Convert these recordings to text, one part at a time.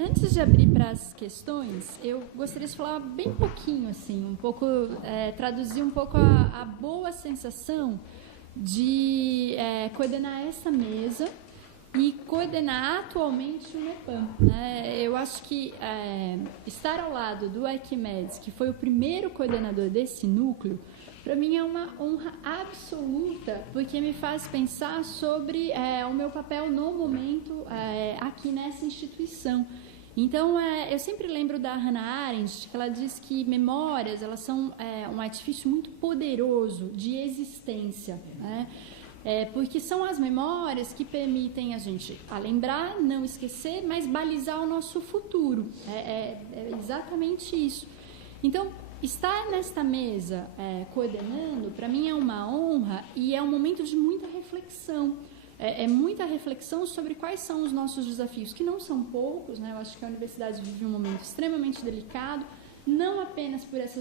Antes de abrir para as questões, eu gostaria de falar bem pouquinho, assim, um pouco, traduzir um pouco a boa sensação de coordenar essa mesa e coordenar atualmente o NEPAM. Eu acho que estar ao lado do Arquimedes, que foi o primeiro coordenador desse núcleo, para mim é uma honra absoluta, porque me faz pensar sobre o meu papel no momento aqui nessa instituição. Então, eu sempre lembro da Hannah Arendt, que ela diz que memórias elas são um artifício muito poderoso de existência, porque são as memórias que permitem a gente lembrar, não esquecer, mas balizar o nosso futuro. É exatamente isso. Então, estar nesta mesa coordenando, para mim é uma honra e é um momento de muita reflexão. Muita reflexão sobre quais são os nossos desafios, que não são poucos, Eu acho que a universidade vive um momento extremamente delicado, não apenas por essa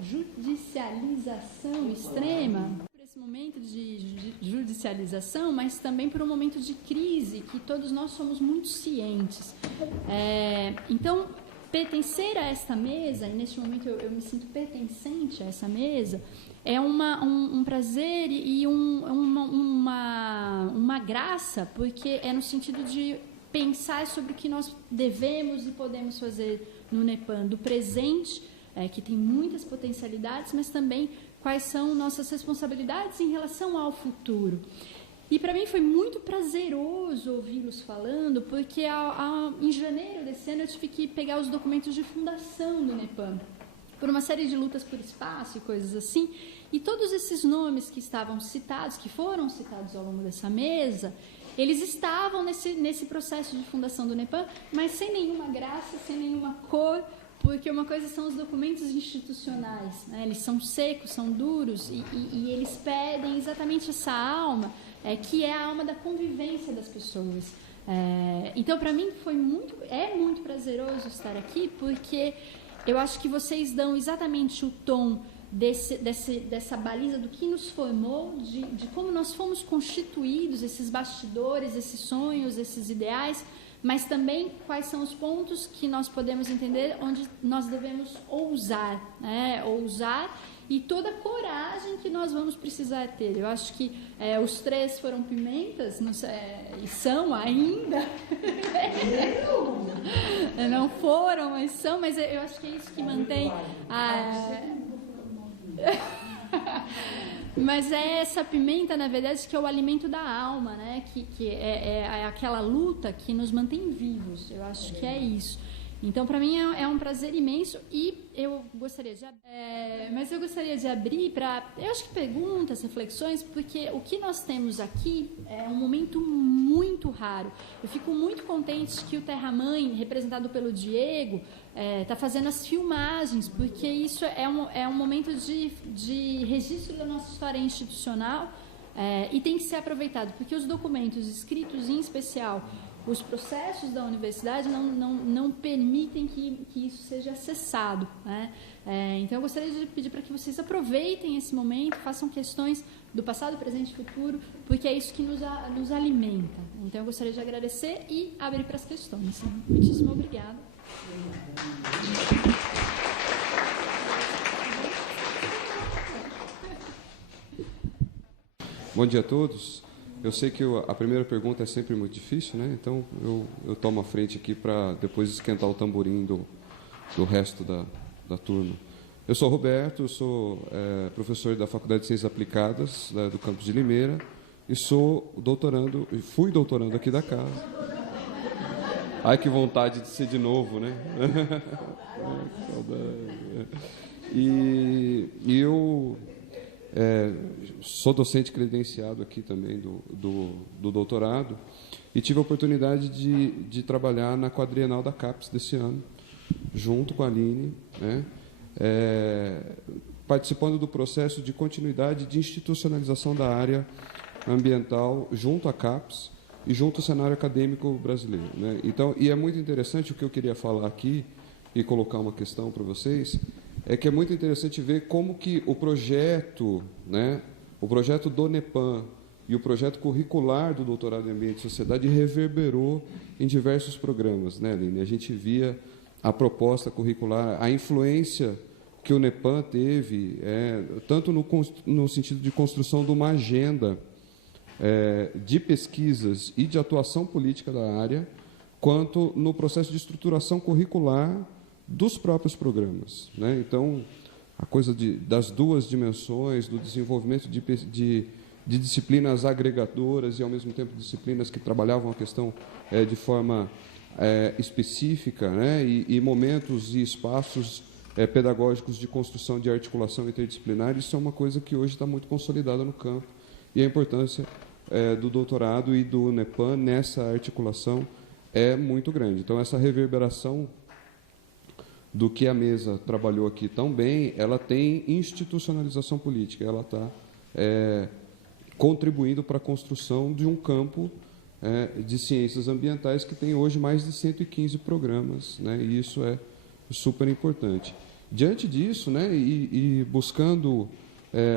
judicialização extrema, por esse momento de judicialização, mas também por um momento de crise que todos nós somos muito cientes. Então, pertencer a esta mesa, e neste momento eu me sinto pertencente a essa mesa, é um prazer e uma graça, porque é no sentido de pensar sobre o que nós devemos e podemos fazer no NEPAM, do presente, que tem muitas potencialidades, mas também quais são nossas responsabilidades em relação ao futuro. E para mim foi muito prazeroso ouvi-los falando, porque em janeiro desse ano eu tive que pegar os documentos de fundação do NEPAM, por uma série de lutas por espaço e coisas assim, e todos esses nomes que estavam citados, que foram citados ao longo dessa mesa, eles estavam nesse processo de fundação do NEPAM, mas sem nenhuma graça, sem nenhuma cor, porque uma coisa são os documentos institucionais, Eles são secos, são duros, e eles pedem exatamente essa alma, que é a alma da convivência das pessoas. Então, para mim, é muito prazeroso estar aqui, porque eu acho que vocês dão exatamente o tom dessa baliza do que nos formou, de como nós fomos constituídos, esses bastidores, esses sonhos, esses ideais, mas também quais são os pontos que nós podemos entender onde nós devemos ousar, ousar, e toda a coragem que nós vamos precisar ter. Eu acho que os três foram pimentas, não sei, e são ainda. Não foram, mas são, mas eu acho que é isso que mantém Mas é essa pimenta, na verdade, que é o alimento da alma, que é aquela luta que nos mantém vivos. Eu acho que é isso. Então, para mim, é um prazer imenso, e eu gostaria de abrir para, eu acho que perguntas, reflexões, porque o que nós temos aqui é um momento muito raro. Eu fico muito contente que o Terra Mãe, representado pelo Diego, está fazendo as filmagens, porque isso é um momento de registro da nossa história institucional, e tem que ser aproveitado, porque os documentos escritos, em especial os processos da universidade, não permitem que isso seja acessado, Então, eu gostaria de pedir para que vocês aproveitem esse momento, façam questões do passado, presente e futuro, porque é isso que nos alimenta. Então, eu gostaria de agradecer e abrir para as questões. Muitíssimo obrigada. Bom dia a todos. Eu sei que a primeira pergunta é sempre muito difícil, Então eu tomo a frente aqui para depois esquentar o tamborim do resto da turma. Eu sou Roberto, eu sou professor da Faculdade de Ciências Aplicadas do campus de Limeira e fui doutorando aqui da casa. Ai, que vontade de ser de novo, E eu sou docente credenciado aqui também do doutorado, e tive a oportunidade de trabalhar na quadrienal da CAPES desse ano, junto com a Aline, participando do processo de continuidade de institucionalização da área ambiental junto à CAPES e junto ao cenário acadêmico brasileiro. Então, e é muito interessante o que eu queria falar aqui e colocar uma questão para vocês, é que é muito interessante ver como que o projeto do NEPAM E o projeto curricular do doutorado em Ambiente e Sociedade reverberou em diversos programas, né, Aline? A gente via a proposta curricular, a influência que o NEPAM teve, tanto no sentido de construção de uma agenda de pesquisas e de atuação política da área, quanto no processo de estruturação curricular dos próprios programas, né? Então, a coisa das duas dimensões, do desenvolvimento de disciplinas agregadoras e, ao mesmo tempo, disciplinas que trabalhavam a questão de forma específica, né? E momentos e espaços pedagógicos de construção de articulação interdisciplinar, isso é uma coisa que hoje está muito consolidada no campo, e a importância do doutorado e do NEPAM nessa articulação é muito grande. Então, essa reverberação do que a mesa trabalhou aqui tão bem, ela tem institucionalização política, ela está contribuindo para a construção de um campo de ciências ambientais que tem hoje mais de 115 programas, né? E isso é super importante. Diante disso, né, e buscando,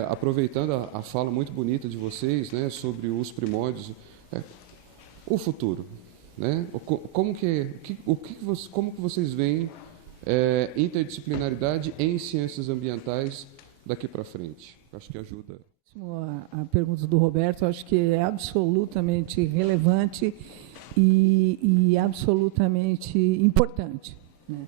aproveitando a fala muito bonita de vocês, né, sobre os primórdios, o futuro, né? Como que vocês veem interdisciplinaridade em ciências ambientais daqui para frente? Acho que ajuda. A pergunta do Roberto, acho que é absolutamente relevante e absolutamente importante, né?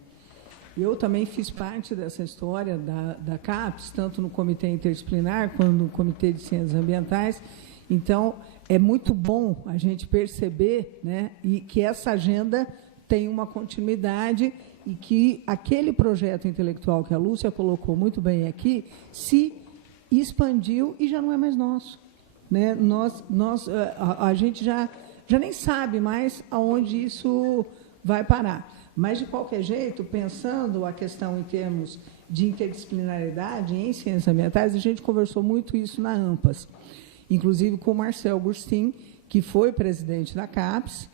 Eu também fiz parte dessa história da CAPES, tanto no Comitê Interdisciplinar quanto no Comitê de Ciências Ambientais. Então, é muito bom a gente perceber, né, e que essa agenda tem uma continuidade e que aquele projeto intelectual que a Lúcia colocou muito bem aqui se expandiu e já não é mais nosso, né? A gente já nem sabe mais aonde isso vai parar. Mas, de qualquer jeito, pensando a questão em termos de interdisciplinaridade em ciências ambientais, a gente conversou muito isso na AMPAS, inclusive com o Marcel Gurstin, que foi presidente da CAPES,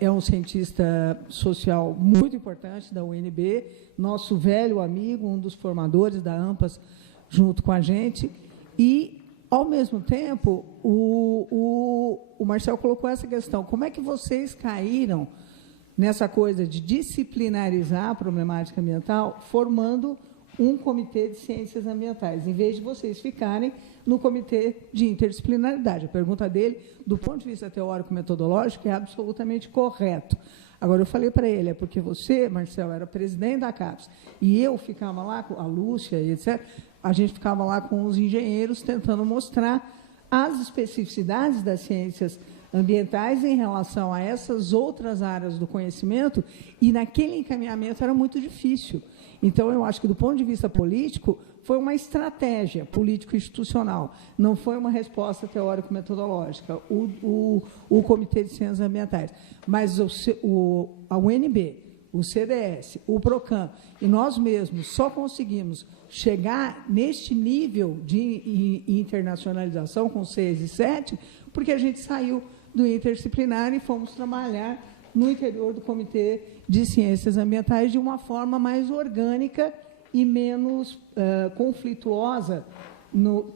é um cientista social muito importante da UNB, nosso velho amigo, um dos formadores da AMPAS, junto com a gente, e, ao mesmo tempo, o Marcel colocou essa questão: como é que vocês caíram nessa coisa de disciplinarizar a problemática ambiental, formando um comitê de ciências ambientais, em vez de vocês ficarem no comitê de interdisciplinaridade? A pergunta dele, do ponto de vista teórico-metodológico, é absolutamente correto. Agora, eu falei para ele, porque você, Marcel, era presidente da CAPES, e eu ficava lá, com a Lúcia e etc., a gente ficava lá com os engenheiros tentando mostrar as especificidades das ciências ambientais em relação a essas outras áreas do conhecimento, e naquele encaminhamento era muito difícil. Então, eu acho que, do ponto de vista político, foi uma estratégia político-institucional, não foi uma resposta teórico-metodológica, o Comitê de Ciências Ambientais. Mas a UNB, o CDS, o PROCAN e nós mesmos só conseguimos chegar neste nível de internacionalização com 6 e 7 porque a gente saiu do interdisciplinar e fomos trabalhar no interior do Comitê de Ciências Ambientais de uma forma mais orgânica e menos conflituosa,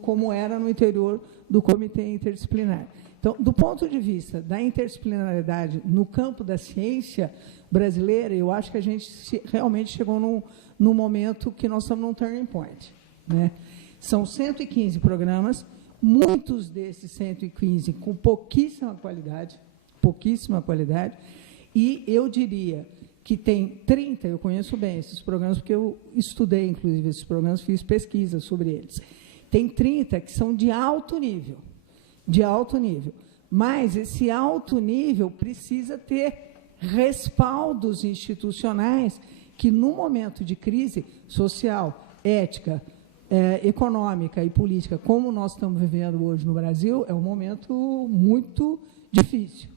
como era no interior do Comitê Interdisciplinar. Então, do ponto de vista da interdisciplinaridade no campo da ciência brasileira, eu acho que a gente realmente chegou num momento que nós estamos num turning point, né? São 115 programas, muitos desses 115 com pouquíssima qualidade, e eu diria que tem 30, eu conheço bem esses programas, porque eu estudei, inclusive, esses programas, fiz pesquisa sobre eles. Tem 30 que são de alto nível, mas esse alto nível precisa ter respaldos institucionais que, no momento de crise social, ética, econômica e política, como nós estamos vivendo hoje no Brasil, é um momento muito difícil.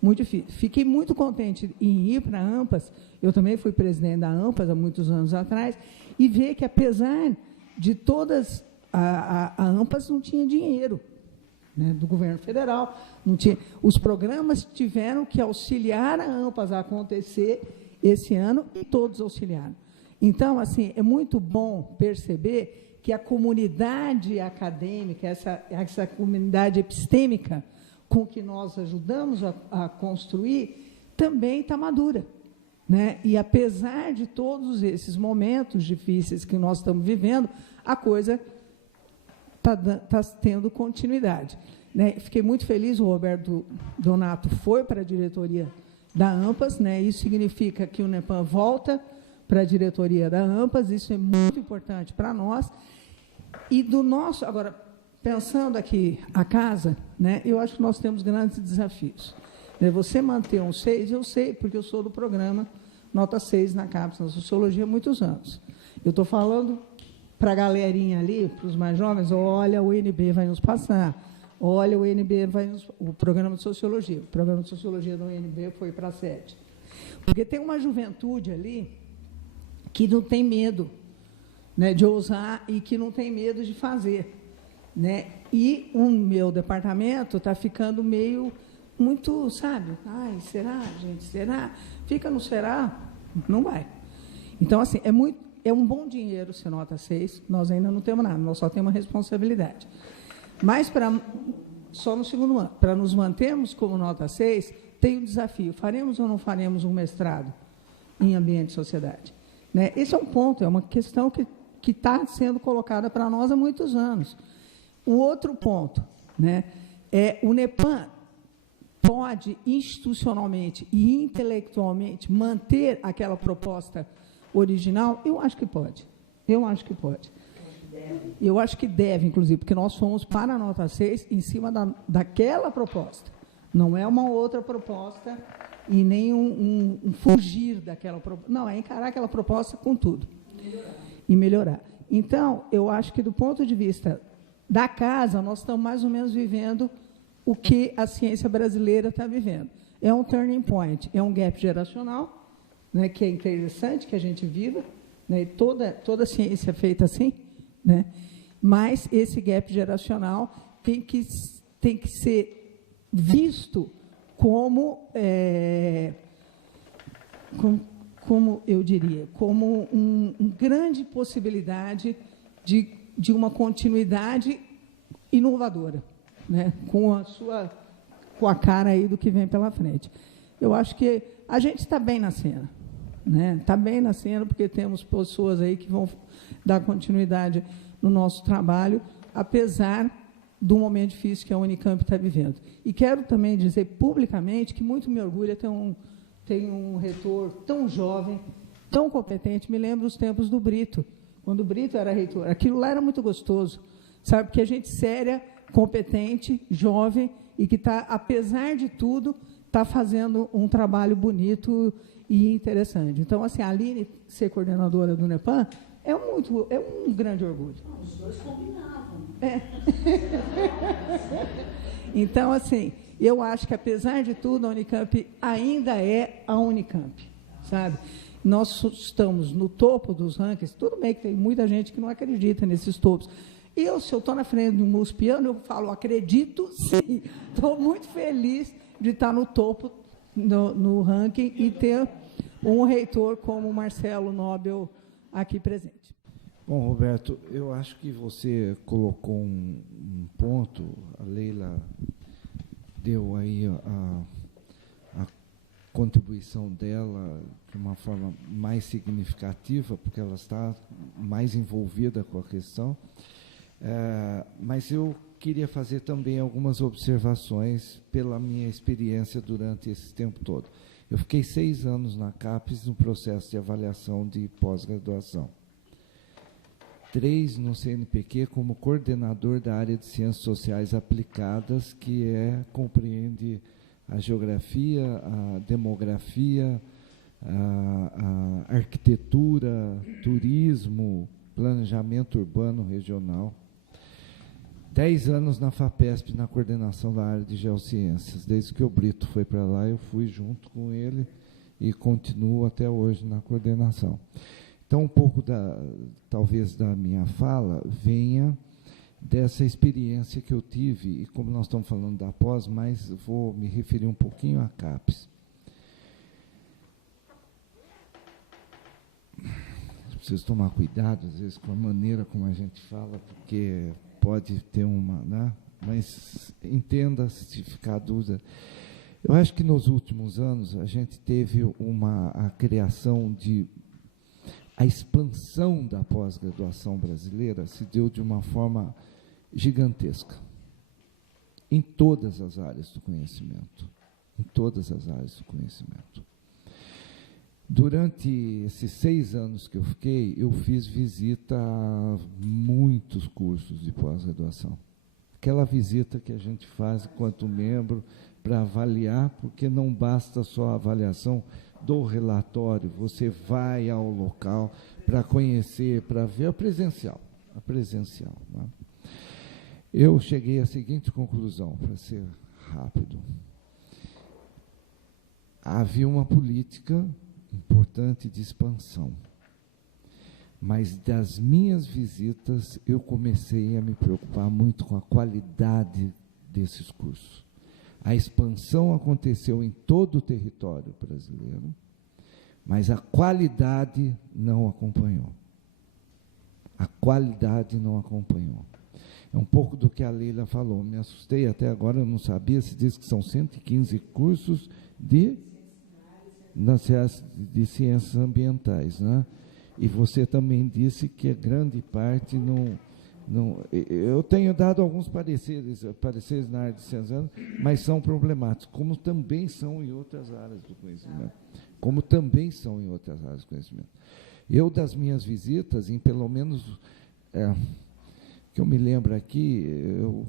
Muito difícil. Fiquei muito contente em ir para a AMPAS, eu também fui presidente da AMPAS há muitos anos atrás, e ver que, apesar de todas, a AMPAS não tinha dinheiro, né, do governo federal, não tinha. Os programas tiveram que auxiliar a AMPAS a acontecer esse ano, e todos auxiliaram. Então, assim, é muito bom perceber que a comunidade acadêmica, essa comunidade epistêmica com que nós ajudamos a construir, também está madura, né? E, apesar de todos esses momentos difíceis que nós estamos vivendo, a coisa está tendo continuidade, né? Fiquei muito feliz, o Roberto Donato foi para a diretoria da AMPAS, né? Isso significa que o NEPAM volta para a diretoria da AMPAS, isso é muito importante para nós. E do nosso, agora, pensando aqui a casa, né, eu acho que nós temos grandes desafios. Você manter um 6, eu sei, porque eu sou do programa Nota 6 na CAPES, na Sociologia, há muitos anos. Eu estou falando para a galerinha ali, para os mais jovens, olha, o UNB vai nos passar, olha, o UNB vai nos... O programa de Sociologia, o programa de Sociologia do UNB foi para a 7. Porque tem uma juventude ali que não tem medo, né, de ousar e que não tem medo de fazer, né? E o meu departamento está ficando meio muito, sabe? Ai, será, gente? Será? Fica no será? Não vai. Então, assim, é um bom dinheiro ser nota 6, nós ainda não temos nada, nós só temos responsabilidade. Mas, só no segundo ano, para nos mantermos como nota 6, tem um desafio. Faremos ou não faremos um mestrado em ambiente e sociedade? Né? Esse é um ponto, é uma questão que está sendo colocada para nós há muitos anos. O outro ponto, né, é o NEPAM pode institucionalmente e intelectualmente manter aquela proposta original? Eu acho que pode. Eu acho que pode. Eu acho que deve, inclusive, porque nós fomos para a nota 6 em cima daquela proposta. Não é uma outra proposta e nem um fugir daquela proposta. Não, é encarar aquela proposta com tudo. E melhorar. Então, eu acho que, do ponto de vista da casa, nós estamos mais ou menos vivendo o que a ciência brasileira está vivendo. É um turning point, é um gap geracional, né, que é interessante que a gente viva, né, toda a ciência é feita assim, né, mas esse gap geracional tem que ser visto como eu diria, como uma grande possibilidade de uma continuidade inovadora, né, com a cara aí do que vem pela frente. Eu acho que a gente está bem na cena, né? Está bem na cena porque temos pessoas aí que vão dar continuidade no nosso trabalho, apesar do momento difícil que a Unicamp está vivendo. E quero também dizer publicamente que muito me orgulha ter um reitor tão jovem, tão competente. Me lembro os tempos do Brito, quando o Brito era reitor. Aquilo lá era muito gostoso, sabe? Porque a gente séria, competente, jovem, e que está, apesar de tudo, está fazendo um trabalho bonito e interessante. Então, assim, a Aline ser coordenadora do NEPAM é um grande orgulho. Os dois combinavam. É. Então, assim, eu acho que, apesar de tudo, a Unicamp ainda é a Unicamp, sabe? Nós estamos no topo dos rankings. Tudo bem que tem muita gente que não acredita nesses topos. Se eu estou na frente de um piano, eu falo, acredito sim. Estou muito feliz de estar no topo no ranking e ter um reitor como o Marcelo Nobel aqui presente. Bom, Roberto, eu acho que você colocou um ponto, a Leila deu aí a contribuição dela de uma forma mais significativa, porque ela está mais envolvida com a questão. Mas eu queria fazer também algumas observações pela minha experiência durante esse tempo todo. Eu fiquei 6 anos na CAPES no processo de avaliação de pós-graduação. 3 no CNPq como coordenador da área de Ciências Sociais Aplicadas, que compreende a geografia, a demografia, a arquitetura, turismo, planejamento urbano regional. 10 anos na FAPESP, na coordenação da área de geociências. Desde que o Brito foi para lá, eu fui junto com ele e continuo até hoje na coordenação. Então, um pouco, talvez, da minha fala venha dessa experiência que eu tive, e como nós estamos falando da pós, mas vou me referir um pouquinho à CAPES. preciso tomar cuidado, às vezes, com a maneira como a gente fala, porque pode ter uma, né? Mas entenda se ficar dúvida. Eu acho que nos últimos anos a gente teve a criação a expansão da pós-graduação brasileira se deu de uma forma gigantesca, em todas as áreas do conhecimento, em todas as áreas do conhecimento. Durante esses 6 anos que eu fiquei, eu fiz visita a muitos cursos de pós-graduação. Aquela visita que a gente faz enquanto membro para avaliar, porque não basta só a avaliação do relatório, você vai ao local para conhecer, para ver a presencial. Né? Eu cheguei à seguinte conclusão, para ser rápido. Havia uma política importante de expansão, mas das minhas visitas eu comecei a me preocupar muito com a qualidade desses cursos. A expansão aconteceu em todo o território brasileiro, mas a qualidade não acompanhou. A qualidade não acompanhou. É um pouco do que a Leila falou. Me assustei até agora, eu não sabia. Se diz que são 115 cursos de ciências ambientais, né? E você também disse que a grande parte não. Eu tenho dado alguns pareceres na área de ciências, mas são problemáticos, como também são em outras áreas do conhecimento. Eu, das minhas visitas, em pelo menos, que eu me lembro aqui,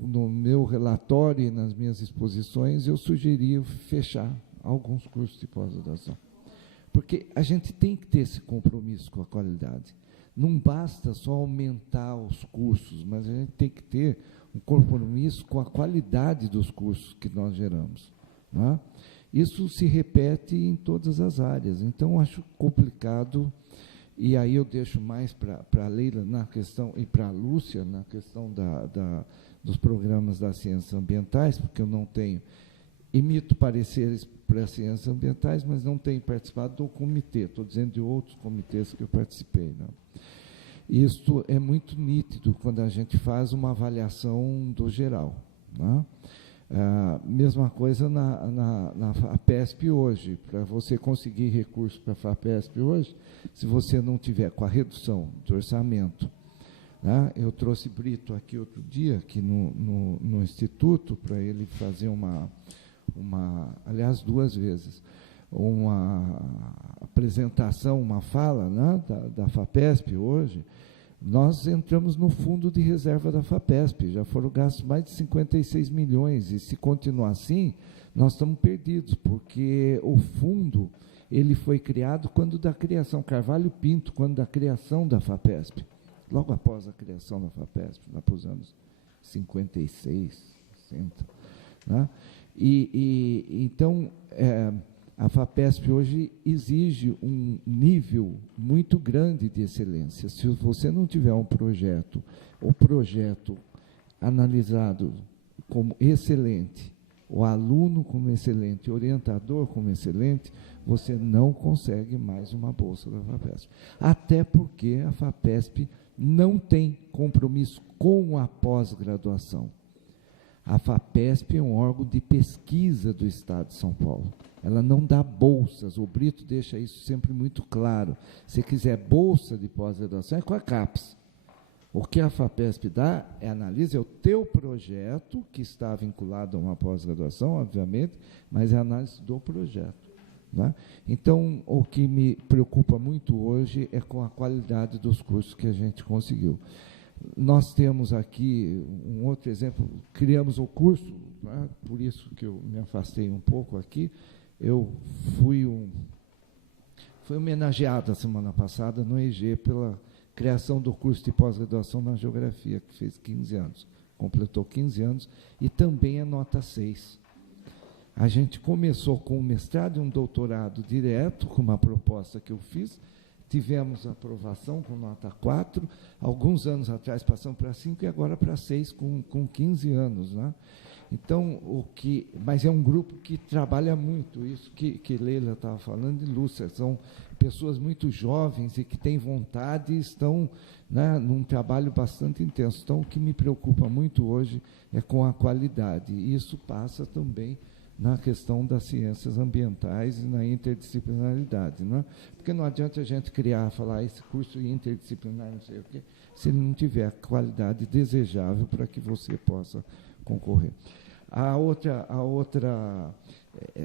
no meu relatório e nas minhas exposições, eu sugeri fechar alguns cursos de pós-graduação. Porque a gente tem que ter esse compromisso com a qualidade. Não basta só aumentar os cursos, mas a gente tem que ter um compromisso com a qualidade dos cursos que nós geramos. Não é? Isso se repete em todas as áreas. Então, acho complicado, e aí eu deixo mais para a Leila na questão, e para a Lúcia, na questão dos programas das ciências ambientais, porque eu não tenho, emito pareceres para as ciências ambientais, mas não tenho participado do comitê, estou dizendo de outros comitês que eu participei. Não? Isso é muito nítido quando a gente faz uma avaliação do geral. Não? Mesma coisa na FAPESP hoje. Para você conseguir recursos para a FAPESP hoje, se você não tiver com a redução de orçamento, né? Eu trouxe Brito aqui outro dia, aqui no Instituto, para ele fazer aliás, 2 vezes, uma apresentação, uma fala, né, da FAPESP hoje. Nós entramos no fundo de reserva da FAPESP, já foram gastos mais de 56 milhões, e se continuar assim, nós estamos perdidos, porque o fundo ele foi criado quando da criação, Carvalho Pinto, quando da criação da FAPESP, logo após a criação da FAPESP, lá para os anos 56, 60, né? Então, a FAPESP hoje exige um nível muito grande de excelência. Se você não tiver o projeto analisado como excelente, o aluno como excelente, o orientador como excelente, você não consegue mais uma bolsa da FAPESP. Até porque a FAPESP não tem compromisso com a pós-graduação. A FAPESP é um órgão de pesquisa do Estado de São Paulo. Ela não dá bolsas. O Brito deixa isso sempre muito claro. Se quiser bolsa de pós-graduação, é com a CAPES. O que a FAPESP dá analisa o teu projeto, que está vinculado a uma pós-graduação, obviamente, mas é a análise do projeto. Né? Então, o que me preocupa muito hoje é com a qualidade dos cursos que a gente conseguiu. Nós temos aqui um outro exemplo, criamos o curso, né, por isso que eu me afastei um pouco aqui. Eu fui homenageado a semana passada no EG pela criação do curso de pós-graduação na Geografia, que fez 15 anos, completou 15 anos, e também é nota 6. A gente começou com um mestrado e um doutorado direto, com uma proposta que eu fiz. Tivemos aprovação com nota 4, alguns anos atrás passamos para 5 e agora para 6, com 15 anos. Né? Então, mas é um grupo que trabalha muito, isso que Leila estava falando, e Lúcia, são pessoas muito jovens e que têm vontade e estão, né, num trabalho bastante intenso. Então, o que me preocupa muito hoje é com a qualidade. E isso passa também na questão das ciências ambientais e na interdisciplinaridade, né? Porque não adianta a gente falar esse curso interdisciplinar, não sei o quê, se ele não tiver a qualidade desejável para que você possa concorrer. A outra,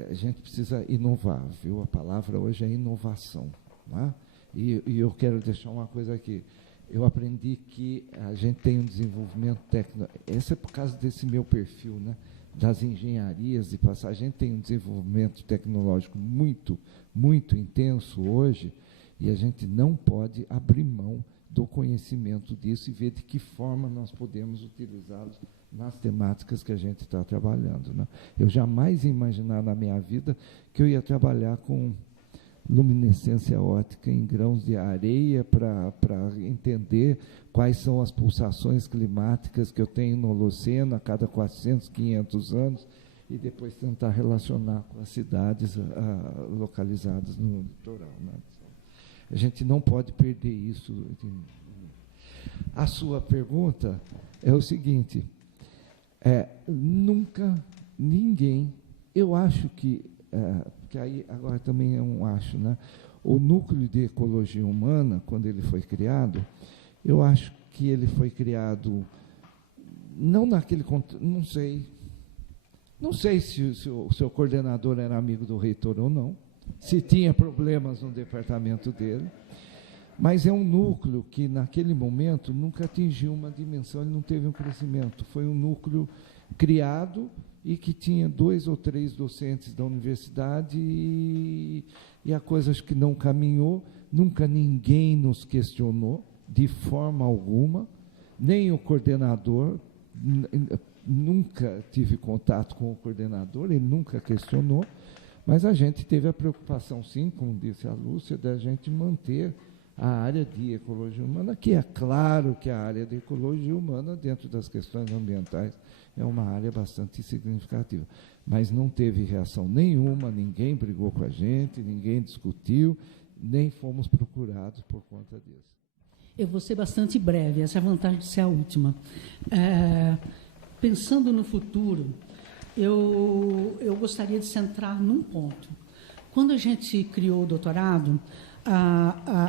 a gente precisa inovar, viu? A palavra hoje é inovação, né? E eu quero deixar uma coisa aqui. Eu aprendi que a gente tem um desenvolvimento técnico, esse é por causa desse meu perfil, né? Das engenharias de passagem, a gente tem um desenvolvimento tecnológico muito, muito intenso hoje, e a gente não pode abrir mão do conhecimento disso e ver de que forma nós podemos utilizá-los nas temáticas que a gente está trabalhando, né? Eu jamais ia imaginar na minha vida que eu ia trabalhar com luminescência óptica em grãos de areia para entender quais são as pulsações climáticas que eu tenho no Holoceno a cada 400, 500 anos, e depois tentar relacionar com as cidades localizadas no litoral, né? A gente não pode perder isso. A sua pergunta é o seguinte, nunca ninguém, eu acho que aí agora também é um acho, né? O núcleo de ecologia humana, quando ele foi criado, eu acho que ele foi criado não naquele, não sei se o seu coordenador era amigo do reitor ou não, se tinha problemas no departamento dele, mas é um núcleo que naquele momento nunca atingiu uma dimensão, ele não teve um crescimento, foi um núcleo criado e que tinha 2 ou 3 docentes da universidade e a coisa acho que não caminhou, nunca ninguém nos questionou, de forma alguma, nem o coordenador, nunca tive contato com o coordenador, ele nunca questionou, mas a gente teve a preocupação, sim, como disse a Lúcia, da gente manter a área de ecologia humana, que é claro que a área de ecologia humana, dentro das questões ambientais, é uma área bastante significativa. Mas não teve reação nenhuma, ninguém brigou com a gente, ninguém discutiu, nem fomos procurados por conta disso. Eu vou ser bastante breve, essa é a vantagem de ser a última. Pensando no futuro, eu gostaria de centrar num ponto. Quando a gente criou o doutorado,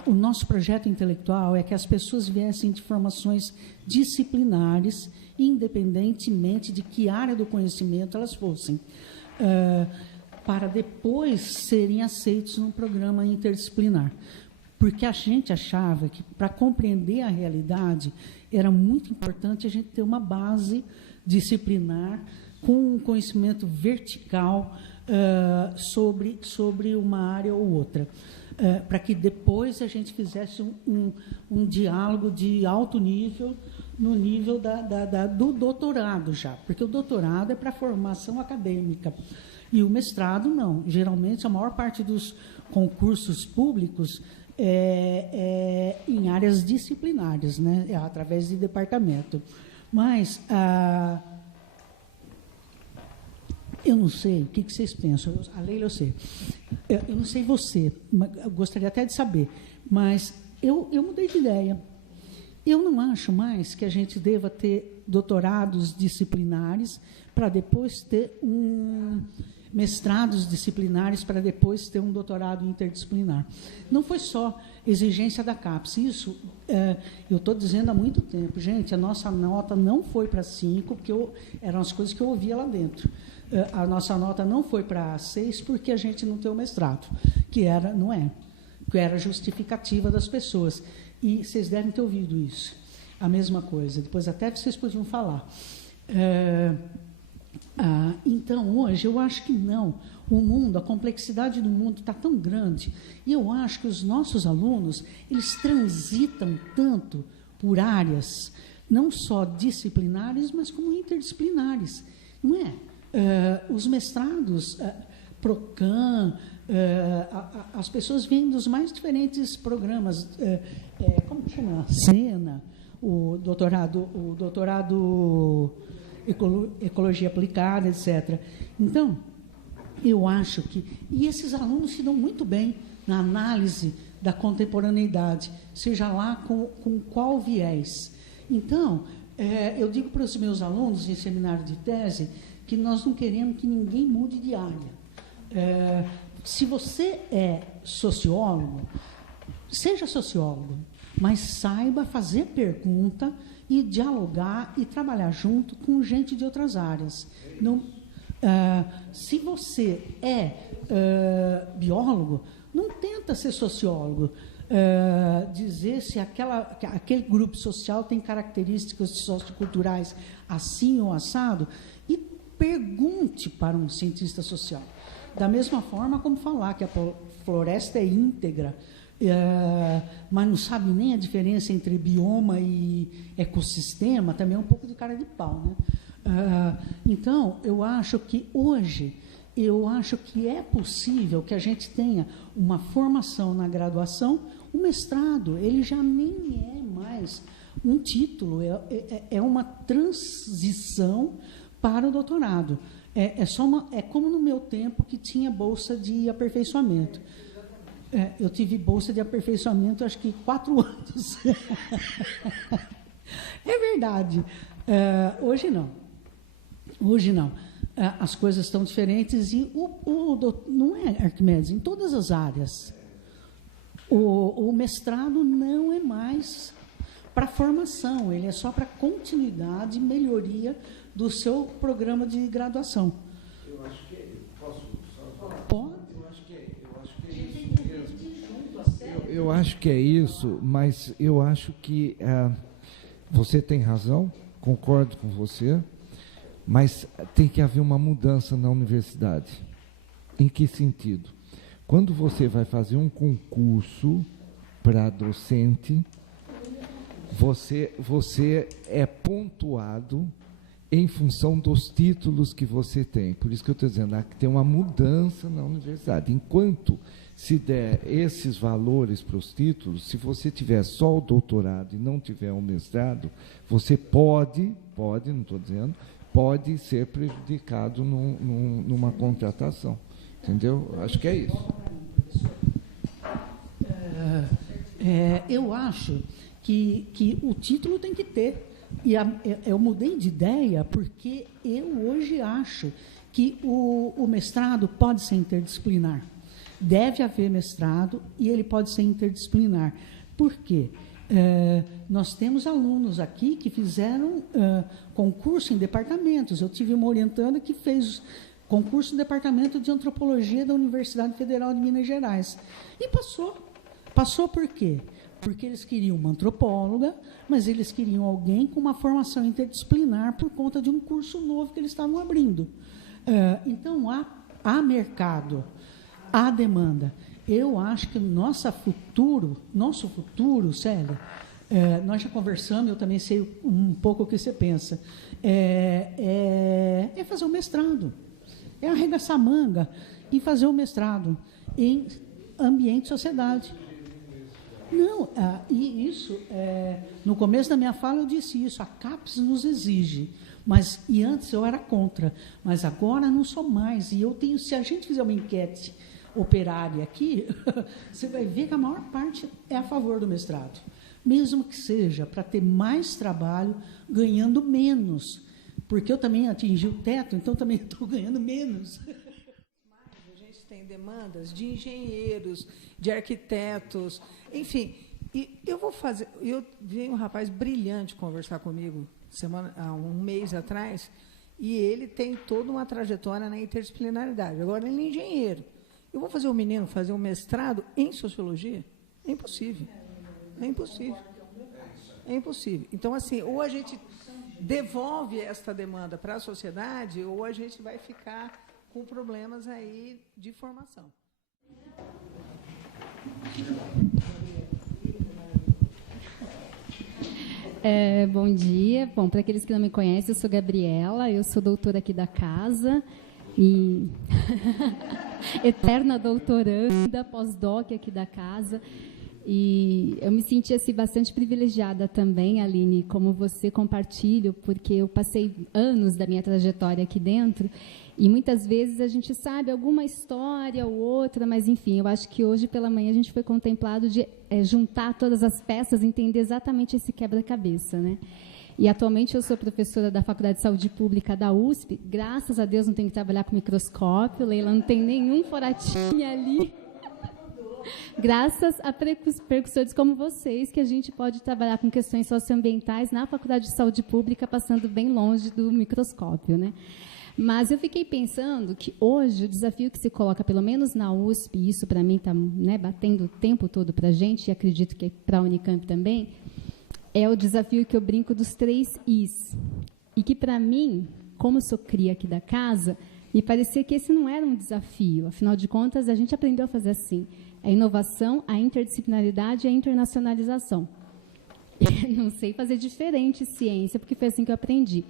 o nosso projeto intelectual é que as pessoas viessem de formações disciplinares, independentemente de que área do conhecimento elas fossem, para depois serem aceitos num programa interdisciplinar. Porque a gente achava que, para compreender a realidade, era muito importante a gente ter uma base disciplinar com um conhecimento vertical sobre uma área ou outra, para que depois a gente fizesse um diálogo de alto nível, no nível do doutorado já, porque o doutorado é para formação acadêmica, e o mestrado não. Geralmente, a maior parte dos concursos públicos é em áreas disciplinares, né? Através de departamento. Mas eu não sei o que vocês pensam. A Leila eu sei. Eu não sei você, eu gostaria até de saber, mas eu mudei de ideia. Eu não acho mais que a gente deva ter doutorados disciplinares para depois ter mestrados disciplinares para depois ter um doutorado interdisciplinar. Não foi só exigência da CAPES. Isso eu estou dizendo há muito tempo. Gente, a nossa nota não foi para 5, porque eram as coisas que eu ouvia lá dentro. A nossa nota não foi para 6 porque a gente não tem o mestrado, que era justificativa das pessoas. E vocês devem ter ouvido isso, a mesma coisa. Depois até vocês podiam falar. Então, hoje, eu acho que não. O mundo, a complexidade do mundo está tão grande, e eu acho que os nossos alunos, eles transitam tanto por áreas, não só disciplinares, mas como interdisciplinares. Não é? Os mestrados, PROCAN, as pessoas vêm dos mais diferentes programas, como que chama? SENA, o doutorado Ecologia Aplicada, etc. Então, eu acho que... E esses alunos se dão muito bem na análise da contemporaneidade, seja lá com qual viés. Então, eu digo para os meus alunos em seminário de tese que nós não queremos que ninguém mude de área. Se você é sociólogo, seja sociólogo, mas saiba fazer pergunta e dialogar e trabalhar junto com gente de outras áreas. Não, se você é biólogo, não tenta ser sociólogo, dizer se aquele grupo social tem características socioculturais assim ou assado, e pergunte para um cientista social. Da mesma forma como falar que a floresta é íntegra, mas não sabe nem a diferença entre bioma e ecossistema, também é um pouco de cara de pau, né? Então, eu acho que hoje, é possível que a gente tenha uma formação na graduação. O mestrado, ele já nem é mais um título, é uma transição para o doutorado. É como no meu tempo que tinha bolsa de aperfeiçoamento. Eu tive bolsa de aperfeiçoamento, acho que 4 anos. É verdade. Hoje não. Hoje não. As coisas estão diferentes e não é, Arquimedes, em todas as áreas. O mestrado não é mais para formação, ele é só para continuidade e melhoria do seu programa de graduação. Eu acho que posso só falar? Pode? Eu acho que é isso mesmo. Eu acho que é isso, mas eu acho que você tem razão, concordo com você, mas tem que haver uma mudança na universidade. Em que sentido? Quando você vai fazer um concurso para docente, você é pontuado em função dos títulos que você tem. Por isso que eu estou dizendo, que tem uma mudança na universidade. Enquanto se der esses valores para os títulos, se você tiver só o doutorado e não tiver o mestrado, você pode, não estou dizendo, pode ser prejudicado numa contratação. Entendeu? Acho que é isso. Eu acho que o título tem que ter. E eu mudei de ideia porque eu hoje acho que o mestrado pode ser interdisciplinar. Deve haver mestrado e ele pode ser interdisciplinar. Por quê? Nós temos alunos aqui que fizeram concurso em departamentos. Eu tive uma orientanda que fez concurso no Departamento de Antropologia da Universidade Federal de Minas Gerais. E passou. Passou por quê? Porque eles queriam uma antropóloga, mas eles queriam alguém com uma formação interdisciplinar por conta de um curso novo que eles estavam abrindo. Então, há mercado, há demanda. Eu acho que nosso futuro, Célia, nós já conversamos, eu também sei um pouco o que você pensa, é fazer um mestrado, é arregaçar a manga e fazer um mestrado em ambiente e sociedade. Não, e isso, no começo da minha fala eu disse isso, a CAPES nos exige, e antes eu era contra, mas agora não sou mais, e eu tenho, se a gente fizer uma enquete operária aqui, você vai ver que a maior parte é a favor do mestrado, mesmo que seja para ter mais trabalho, ganhando menos, porque eu também atingi o teto, então também estou ganhando menos. A gente tem demandas de engenheiros, de arquitetos, enfim. E eu vi um rapaz brilhante conversar comigo há um mês atrás, e ele tem toda uma trajetória na interdisciplinaridade. Agora, ele é engenheiro. Eu vou fazer o menino fazer um mestrado em sociologia? É impossível. É impossível. É impossível. Então, assim, ou a gente devolve esta demanda para a sociedade, ou a gente vai ficar com problemas aí de formação. Bom dia. Bom, para aqueles que não me conhecem, eu sou Gabriela, eu sou doutora aqui da casa e eterna doutoranda, pós-doc aqui da casa. E eu me senti assim, bastante privilegiada também, Aline, como você compartilho, porque eu passei anos da minha trajetória aqui dentro e muitas vezes a gente sabe alguma história ou outra, mas, enfim, eu acho que hoje pela manhã a gente foi contemplado de juntar todas as peças e entender exatamente esse quebra-cabeça, né? E, atualmente, eu sou professora da Faculdade de Saúde Pública da USP. Graças a Deus, não tenho que trabalhar com microscópio. Leila não tem nenhum furatinho ali. Graças a percussores como vocês, que a gente pode trabalhar com questões socioambientais na Faculdade de Saúde Pública, passando bem longe do microscópio, né? Mas eu fiquei pensando que hoje o desafio que se coloca, pelo menos na USP, e isso para mim está, né, batendo o tempo todo para a gente, e acredito que para a Unicamp também, é o desafio que eu brinco dos 3 Is. E que, para mim, como sou cria aqui da casa, me parecia que esse não era um desafio. Afinal de contas, a gente aprendeu a fazer assim. A inovação, a interdisciplinaridade e a internacionalização. Não sei fazer diferente ciência, porque foi assim que eu aprendi.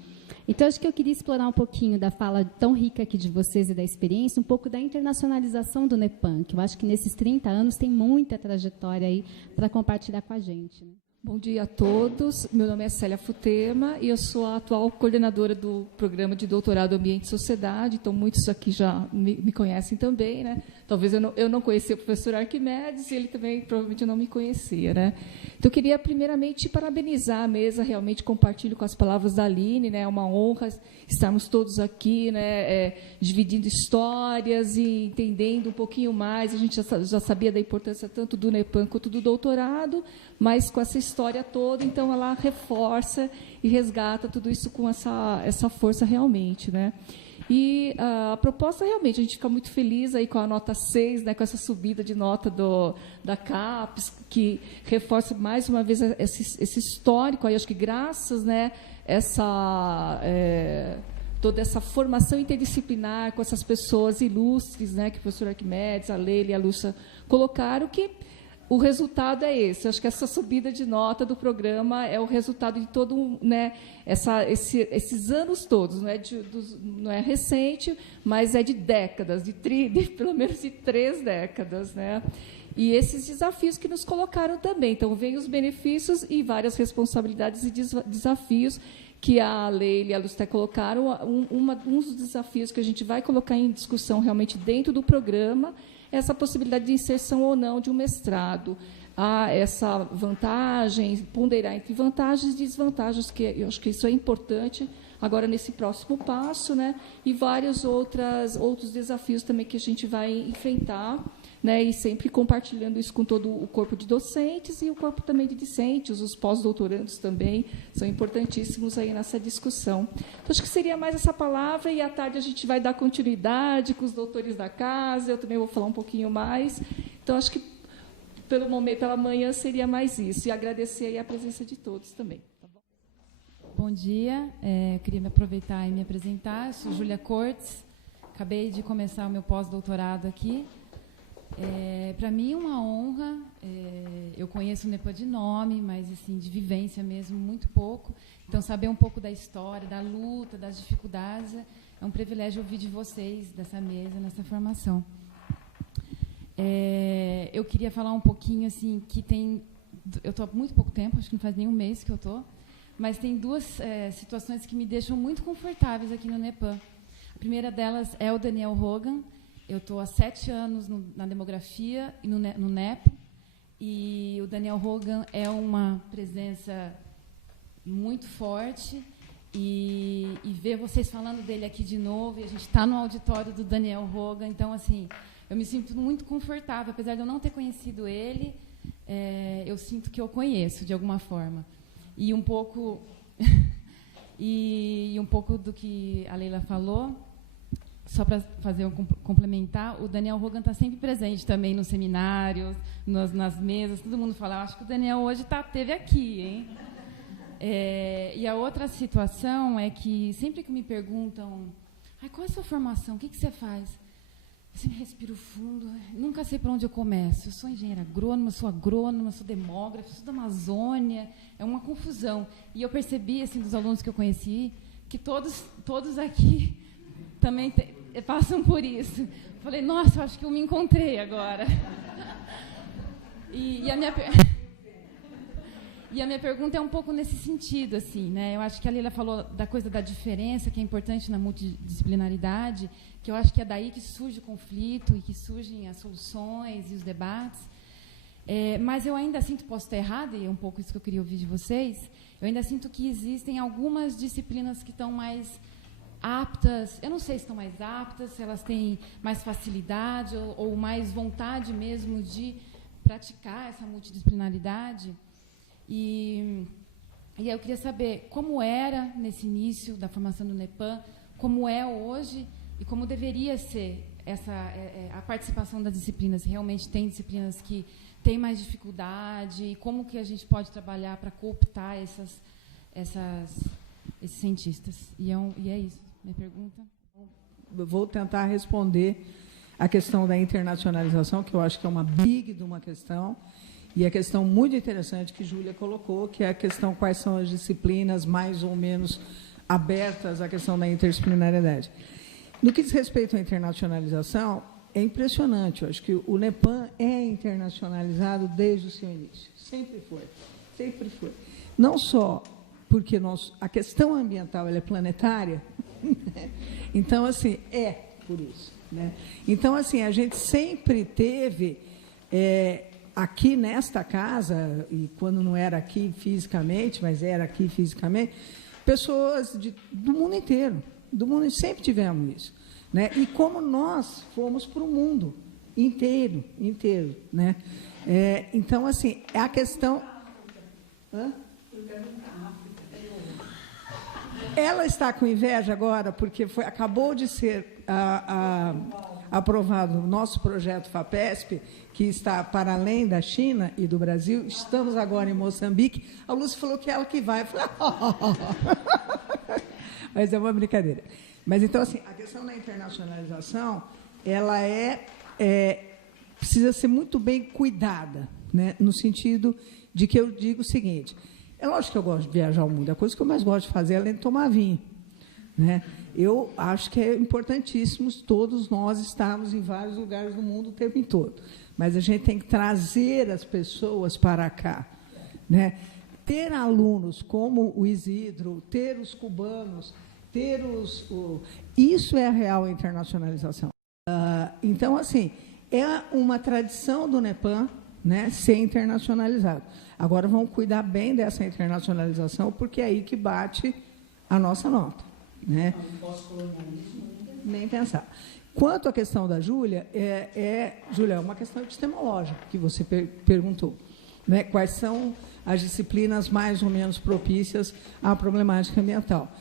Então, acho que eu queria explorar um pouquinho da fala tão rica aqui de vocês e da experiência, um pouco da internacionalização do NEPAM, que eu acho que nesses 30 anos tem muita trajetória aí para compartilhar com a gente, né? Bom dia a todos. Meu nome é Célia Futema e eu sou a atual coordenadora do programa de doutorado Ambiente e Sociedade. Então, muitos aqui já me conhecem também, né? Talvez eu não conhecia o professor Arquimedes e ele também provavelmente não me conhecia, né? Então, eu queria primeiramente parabenizar a mesa, realmente compartilho com as palavras da Aline, né? É uma honra estarmos todos aqui, né? Dividindo histórias e entendendo um pouquinho mais. A gente já sabia da importância tanto do NEPAM quanto do doutorado, mas com essa história toda, então ela reforça e resgata tudo isso com essa força realmente, né? E a proposta, realmente, a gente fica muito feliz aí com a nota 6, né, com essa subida de nota da CAPES, que reforça mais uma vez esse histórico, aí, acho que graças, né, toda essa formação interdisciplinar com essas pessoas ilustres, né, que o professor Arquimedes, a Leila e a Lúcia colocaram, que o resultado é esse. Acho que essa subida de nota do programa é o resultado de todo, né, esses anos todos. Não é recente, mas é de décadas, pelo menos de 3 décadas. Né? E esses desafios que nos colocaram também. Então, vêm os benefícios e várias responsabilidades e desafios que a Leila e a Lúcia colocaram. Um dos desafios que a gente vai colocar em discussão realmente dentro do programa, essa possibilidade de inserção ou não de um mestrado. Há essa vantagem, ponderar entre vantagens e desvantagens, que eu acho que isso é importante agora nesse próximo passo, né? E vários outros desafios também que a gente vai enfrentar, né? E sempre compartilhando isso com todo o corpo de docentes e o corpo também de discentes, os pós-doutorandos também são importantíssimos aí nessa discussão. Então, acho que seria mais essa palavra, e à tarde a gente vai dar continuidade com os doutores da casa, eu também vou falar um pouquinho mais. Então, acho que, pelo momento, pela manhã, seria mais isso, e agradecer aí a presença de todos também. Tá bom? Bom dia, queria me aproveitar e me apresentar. Eu sou Júlia Cortes, acabei de começar o meu pós-doutorado aqui. Para mim é uma honra. Eu conheço o NEPAM de nome, mas assim, de vivência mesmo, muito pouco. Então, saber um pouco da história, da luta, das dificuldades, é um privilégio ouvir de vocês, dessa mesa, nessa formação. Eu queria falar um pouquinho, assim, que tem... Eu estou há muito pouco tempo, acho que não faz nem um mês que eu estou, mas tem 2 situações que me deixam muito confortáveis aqui no NEPAM. A primeira delas é o Daniel Hogan. Eu estou há 7 anos na demografia e no NEP, e o Daniel Hogan é uma presença muito forte, e ver vocês falando dele aqui de novo, e a gente está no auditório do Daniel Hogan, então, assim, eu me sinto muito confortável, apesar de eu não ter conhecido ele, eu sinto que eu conheço, de alguma forma. E um pouco, e um pouco do que a Leila falou, só para fazer complementar, o Daniel Hogan está sempre presente também nos seminários, nas mesas, todo mundo fala, acho que o Daniel hoje esteve aqui, hein? E a outra situação é que sempre que me perguntam, qual é a sua formação, o que você faz? Eu sempre respiro fundo, nunca sei para onde eu começo. Eu sou engenheira agrônoma, sou demógrafa, sou da Amazônia, é uma confusão. E eu percebi, assim, dos alunos que eu conheci, que todos aqui também passam por isso. Falei, nossa, eu acho que eu me encontrei agora. E a minha E a minha pergunta é um pouco nesse sentido, assim, né? Eu acho que a Leila falou da coisa da diferença, que é importante na multidisciplinaridade, que eu acho que é daí que surge o conflito e que surgem as soluções e os debates. Mas eu ainda sinto, posso estar errada, e é um pouco isso que eu queria ouvir de vocês, eu ainda sinto que existem algumas disciplinas que estão mais aptas, eu não sei se estão mais aptas, se elas têm mais facilidade ou mais vontade mesmo de praticar essa multidisciplinaridade. E eu queria saber como era nesse início da formação do NEPAM, como é hoje e como deveria ser a participação das disciplinas. Se realmente tem disciplinas que têm mais dificuldade e como que a gente pode trabalhar para cooptar esses cientistas. E é isso, minha pergunta. Eu vou tentar responder a questão da internacionalização, que eu acho que é uma big de uma questão. E a questão muito interessante que Júlia colocou, que é a questão quais são as disciplinas mais ou menos abertas à questão da interdisciplinariedade. No que diz respeito à internacionalização, é impressionante. Eu acho que o NEPAM é internacionalizado desde o seu início. Sempre foi. Sempre foi. Não só porque a questão ambiental ela é planetária, então, assim, é por isso. Né? Então, assim, a gente sempre teve... aqui nesta casa, e quando não era aqui fisicamente, mas era aqui fisicamente, pessoas do mundo inteiro, sempre tivemos isso. Né? E como nós fomos para o mundo inteiro. Né? Então, assim, é a questão... Hã? Ela está com inveja agora, porque acabou de ser aprovado o nosso projeto FAPESP, que está para além da China e do Brasil. Estamos agora em Moçambique. A Lúcia falou que ela que vai. Eu falei, mas é uma brincadeira. Mas, então, assim, a questão da internacionalização, ela precisa ser muito bem cuidada, né? No sentido de que eu digo o seguinte, é lógico que eu gosto de viajar ao mundo, a coisa que eu mais gosto de fazer é além de tomar vinho. Né? Eu acho que é importantíssimo todos nós estarmos em vários lugares do mundo o tempo todo. Mas a gente tem que trazer as pessoas para cá. Né? Ter alunos como o Isidro, ter os cubanos, ter isso é a real internacionalização. Então, assim, é uma tradição do NEPAM, né, ser internacionalizado. Agora, vamos cuidar bem dessa internacionalização, porque é aí que bate a nossa nota. Né? Nem pensar. Quanto à questão da Júlia, Júlia, é uma questão epistemológica que você perguntou. Né? Quais são as disciplinas mais ou menos propícias à problemática ambiental?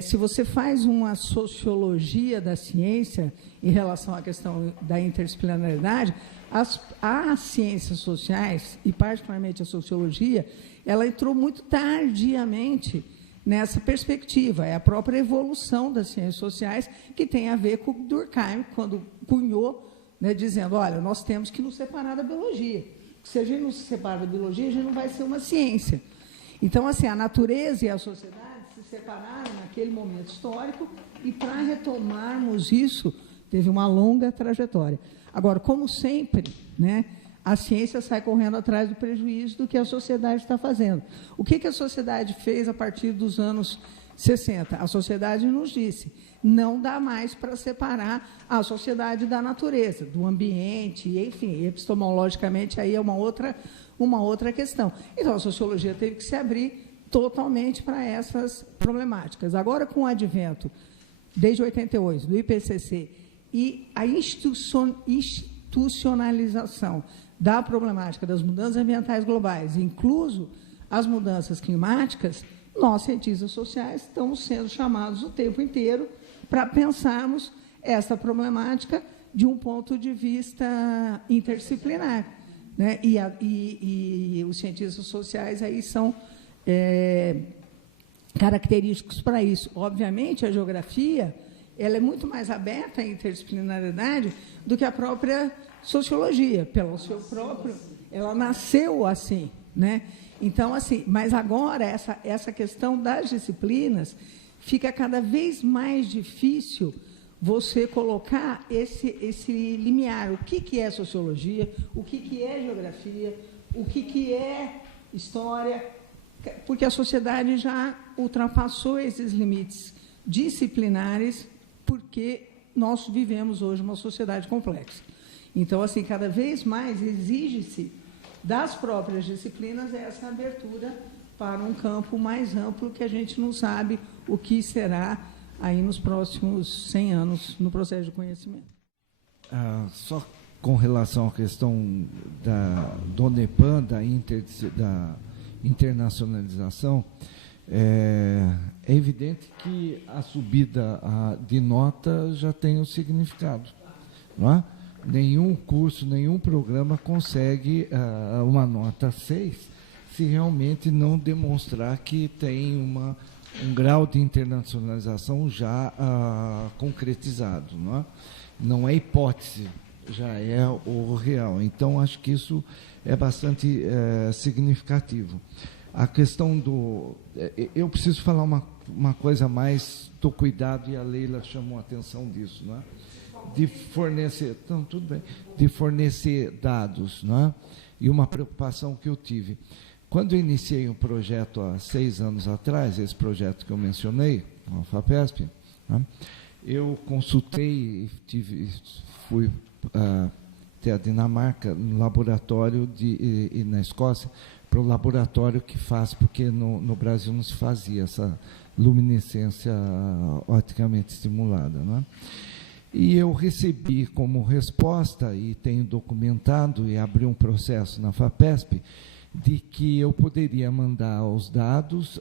Se você faz uma sociologia da ciência em relação à questão da interdisciplinaridade, as ciências sociais, e particularmente a sociologia, ela entrou muito tardiamente nessa perspectiva. É a própria evolução das ciências sociais que tem a ver com o Durkheim, quando cunhou, né, dizendo, olha, nós temos que nos separar da biologia. Se a gente não se separa da biologia, a gente não vai ser uma ciência. Então, assim, a natureza e a sociedade se separaram naquele momento histórico e, para retomarmos isso, teve uma longa trajetória. Agora, como sempre, né, a ciência sai correndo atrás do prejuízo do que a sociedade está fazendo. O que a sociedade fez a partir dos anos 60? A sociedade nos disse, não dá mais para separar a sociedade da natureza, do ambiente, enfim, epistemologicamente aí é uma outra questão. Então, a sociologia teve que se abrir totalmente para essas problemáticas. Agora, com o advento, desde 88, do IPCC, e a institucionalização da problemática das mudanças ambientais globais, incluso as mudanças climáticas, nós, cientistas sociais, estamos sendo chamados o tempo inteiro para pensarmos essa problemática de um ponto de vista interdisciplinar. Né? E os cientistas sociais aí são característicos para isso. Obviamente, a geografia ela é muito mais aberta à interdisciplinaridade do que a própria sociologia, pelo seu próprio, ela nasceu assim, né? Então, assim, mas agora essa questão das disciplinas fica cada vez mais difícil você colocar esse limiar, o que é sociologia, o que é geografia, o que é história, porque a sociedade já ultrapassou esses limites disciplinares, porque nós vivemos hoje uma sociedade complexa. Então, assim, cada vez mais exige-se das próprias disciplinas essa abertura para um campo mais amplo que a gente não sabe o que será aí nos próximos 100 anos no processo de conhecimento. Só com relação à questão do NEPAM, da internacionalização, é evidente que a subida de nota já tem um significado, não é? Nenhum curso, nenhum programa consegue uma nota 6 se realmente não demonstrar que tem um grau de internacionalização já concretizado. Não é? Não é hipótese, já é o real. Então, acho que isso é bastante significativo. A questão do... Eu preciso falar uma coisa mais do cuidado, e a Leila chamou a atenção disso, não é? De fornecer... Não, tudo bem. De fornecer dados, não é? E uma preocupação que eu tive. Quando eu iniciei um projeto há 6 anos atrás, esse projeto que eu mencionei, a FAPESP, né, eu consultei, fui até a Dinamarca, no laboratório e na Escócia, para o laboratório que faz, porque no Brasil não se fazia essa luminescência oticamente estimulada. Né? E eu recebi como resposta, e tenho documentado, e abri um processo na FAPESP, de que eu poderia mandar os dados,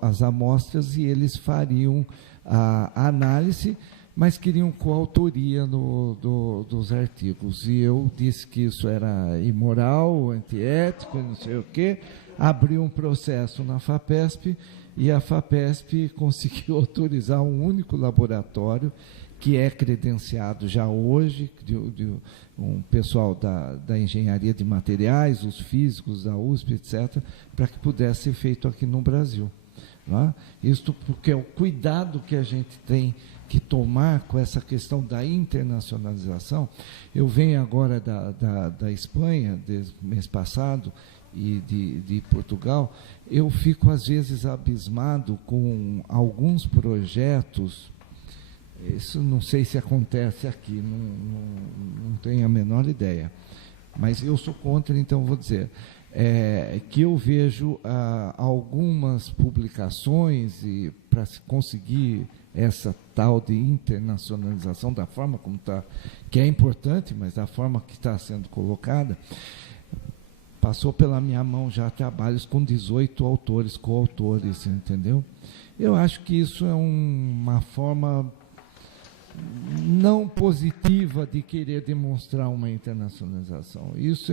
as amostras, e eles fariam a análise, mas queriam coautoria dos artigos. E eu disse que isso era imoral, antiético, não sei o quê. Abri um processo na FAPESP, e a FAPESP conseguiu autorizar um único laboratório, que é credenciado já hoje, de um pessoal da engenharia de materiais, os físicos da USP, etc., para que pudesse ser feito aqui no Brasil. Não é? Isso porque é o cuidado que a gente tem que tomar com essa questão da internacionalização. Eu venho agora da Espanha, desde o mês passado, e de Portugal. Eu fico, às vezes, abismado com alguns projetos. Isso não sei se acontece aqui, não tenho a menor ideia. Mas eu sou contra, então vou dizer. Que eu vejo algumas publicações, e para se conseguir essa tal de internacionalização da forma como está, que é importante, mas da forma que está sendo colocada, passou pela minha mão já trabalhos com 18 autores, coautores, entendeu? Eu acho que isso é uma forma não positiva de querer demonstrar uma internacionalização. Isso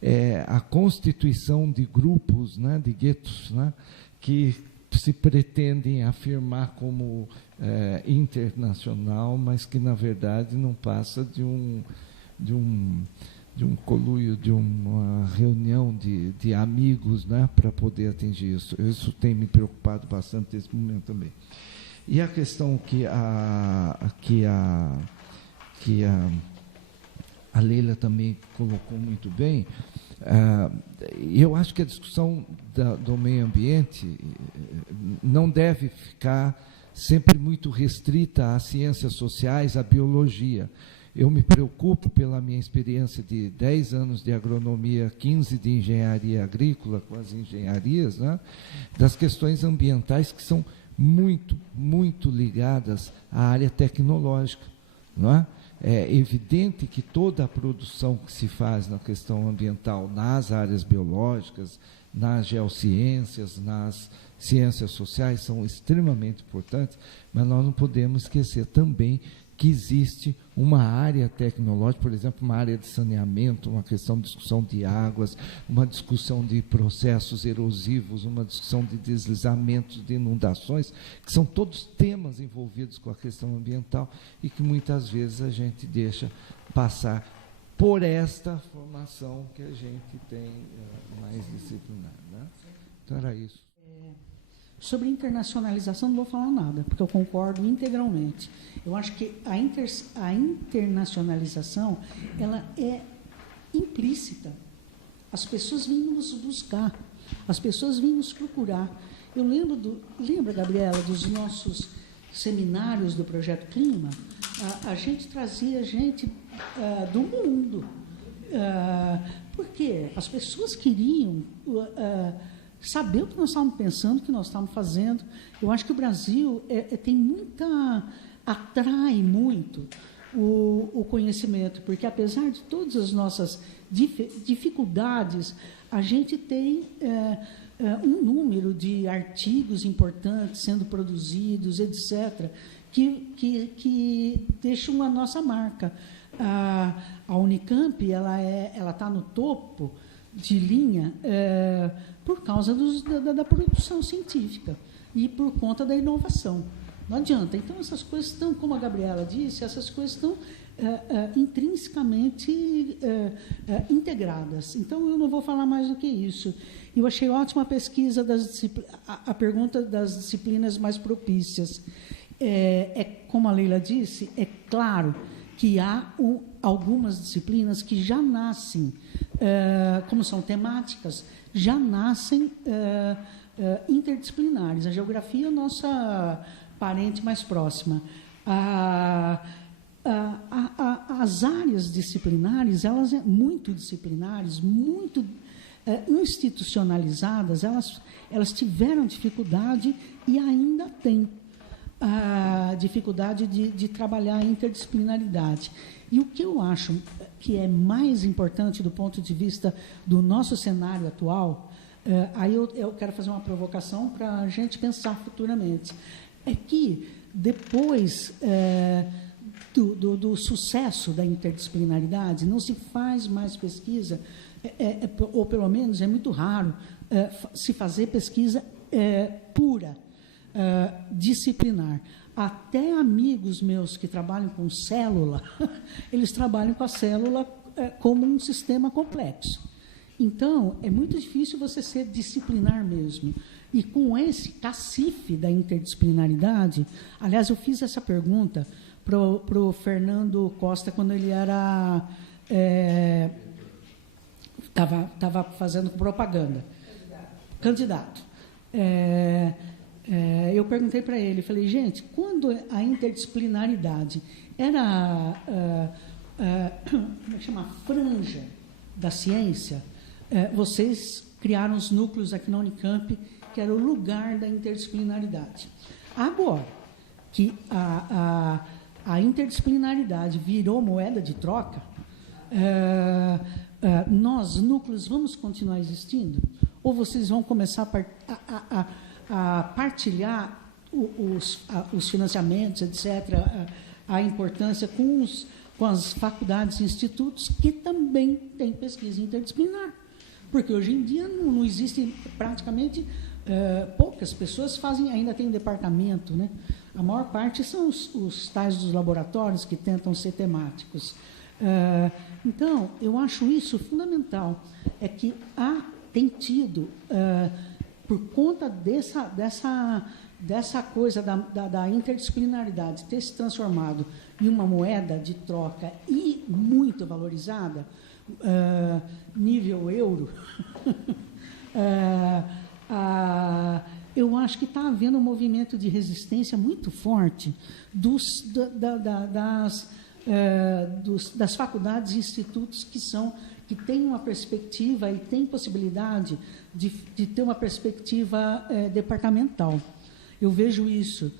é a constituição de grupos, né, de guetos, né, que se pretendem afirmar como internacional, mas que, na verdade, não passa de um conluio, de uma reunião de amigos, né, para poder atingir isso. Isso tem me preocupado bastante nesse momento também. E a questão que a Leila também colocou muito bem, eu acho que a discussão do meio ambiente não deve ficar sempre muito restrita às ciências sociais, à biologia. Eu me preocupo, pela minha experiência de 10 anos de agronomia, 15 de engenharia agrícola, com as engenharias, né, das questões ambientais que são muito, muito ligadas à área tecnológica. Não é? É evidente que toda a produção que se faz na questão ambiental, nas áreas biológicas, nas geociências, nas ciências sociais, são extremamente importantes, mas nós não podemos esquecer também que existe uma área tecnológica, por exemplo, uma área de saneamento, uma questão de discussão de águas, uma discussão de processos erosivos, uma discussão de deslizamentos, de inundações, que são todos temas envolvidos com a questão ambiental e que muitas vezes a gente deixa passar por esta formação que a gente tem mais disciplinar. Né? Então, era isso. Sobre internacionalização, não vou falar nada, porque eu concordo integralmente. Eu acho que a internacionalização ela é implícita. As pessoas vêm nos buscar, as pessoas vêm nos procurar. Eu lembra, Gabriela, dos nossos seminários do Projeto Clima? A gente trazia gente do mundo. Por quê? As pessoas queriam saber o que nós estávamos pensando, o que nós estávamos fazendo. Eu acho que o Brasil atrai muito o conhecimento, porque, apesar de todas as nossas dificuldades, a gente tem um número de artigos importantes sendo produzidos, etc., que deixam a nossa marca. A Unicamp ela está no topo de linha por causa da produção científica e por conta da inovação. Não adianta. Então, essas coisas estão, como a Gabriela disse, essas coisas estão intrinsecamente integradas. Então, eu não vou falar mais do que isso. Eu achei ótima a pesquisa, a pergunta das disciplinas mais propícias. Como a Leila disse, é claro que há algumas disciplinas que já nascem, como são temáticas, já nascem interdisciplinares. A geografia é a nossa parente mais próxima. As áreas disciplinares, elas muito disciplinares, muito institucionalizadas, elas tiveram dificuldade e ainda têm a dificuldade de trabalhar a interdisciplinaridade. E o que eu acho que é mais importante do ponto de vista do nosso cenário atual, aí eu quero fazer uma provocação para a gente pensar futuramente, é que depois do sucesso da interdisciplinaridade, não se faz mais pesquisa, ou pelo menos é muito raro se fazer pesquisa pura, disciplinar. Até amigos meus que trabalham com célula, eles trabalham com a célula como um sistema complexo. Então, é muito difícil você ser disciplinar mesmo. E com esse cacife da interdisciplinaridade, aliás, eu fiz essa pergunta para o Fernando Costa quando ele era estava fazendo propaganda. Candidato. Eu perguntei para ele, falei, gente, quando a interdisciplinaridade era como é que chama? A franja da ciência, vocês criaram os núcleos aqui na Unicamp, que era o lugar da interdisciplinaridade. Agora que a interdisciplinaridade virou moeda de troca, nós, núcleos, vamos continuar existindo? Ou vocês vão começar a partilhar os financiamentos, etc., a importância com as faculdades e institutos que também têm pesquisa interdisciplinar? Porque hoje em dia não existe praticamente, poucas pessoas ainda tem departamento, né? A maior parte são os tais dos laboratórios que tentam ser temáticos. Então, eu acho isso fundamental, é que tem tido, por conta dessa coisa da interdisciplinaridade ter se transformado em uma moeda de troca e muito valorizada, nível euro, eu acho que está havendo um movimento de resistência muito forte das faculdades e institutos que têm uma perspectiva e têm possibilidade de ter uma perspectiva departamental. Eu vejo isso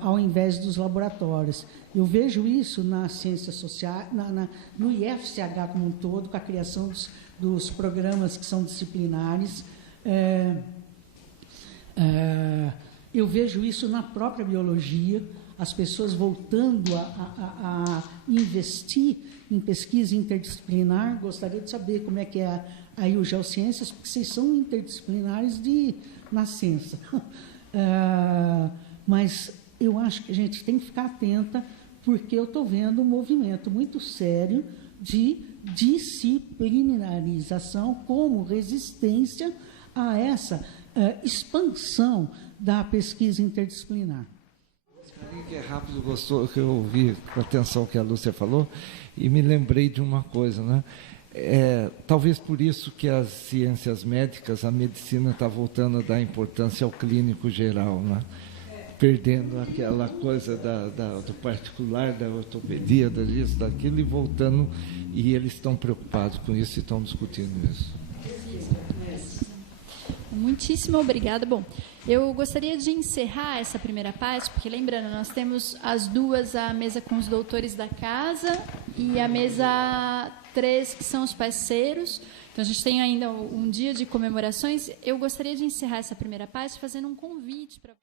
ao invés dos laboratórios. Eu vejo isso na ciência social, no IFCH como um todo, com a criação dos programas que são disciplinares. Eu vejo isso na própria biologia, as pessoas voltando a investir em pesquisa interdisciplinar. Gostaria de saber como é que é aí o Geociências, porque vocês são interdisciplinares de nascença. Mas eu acho que a gente tem que ficar atenta, porque eu estou vendo um movimento muito sério de disciplinarização como resistência a essa expansão da pesquisa interdisciplinar. Que é rápido, gostou, que eu ouvi com atenção o que a Lúcia falou, e me lembrei de uma coisa, né? Talvez por isso que as ciências médicas, a medicina está voltando a dar importância ao clínico geral, né? Perdendo aquela coisa do particular, da ortopedia, disso, daquilo, e voltando, e eles estão preocupados com isso e estão discutindo isso. Muitíssimo obrigada. Bom, eu gostaria de encerrar essa primeira parte, porque, lembrando, nós temos as duas, a mesa com os doutores da casa e a mesa 3, que são os parceiros. Então, a gente tem ainda um dia de comemorações. Eu gostaria de encerrar essa primeira parte fazendo um convite para...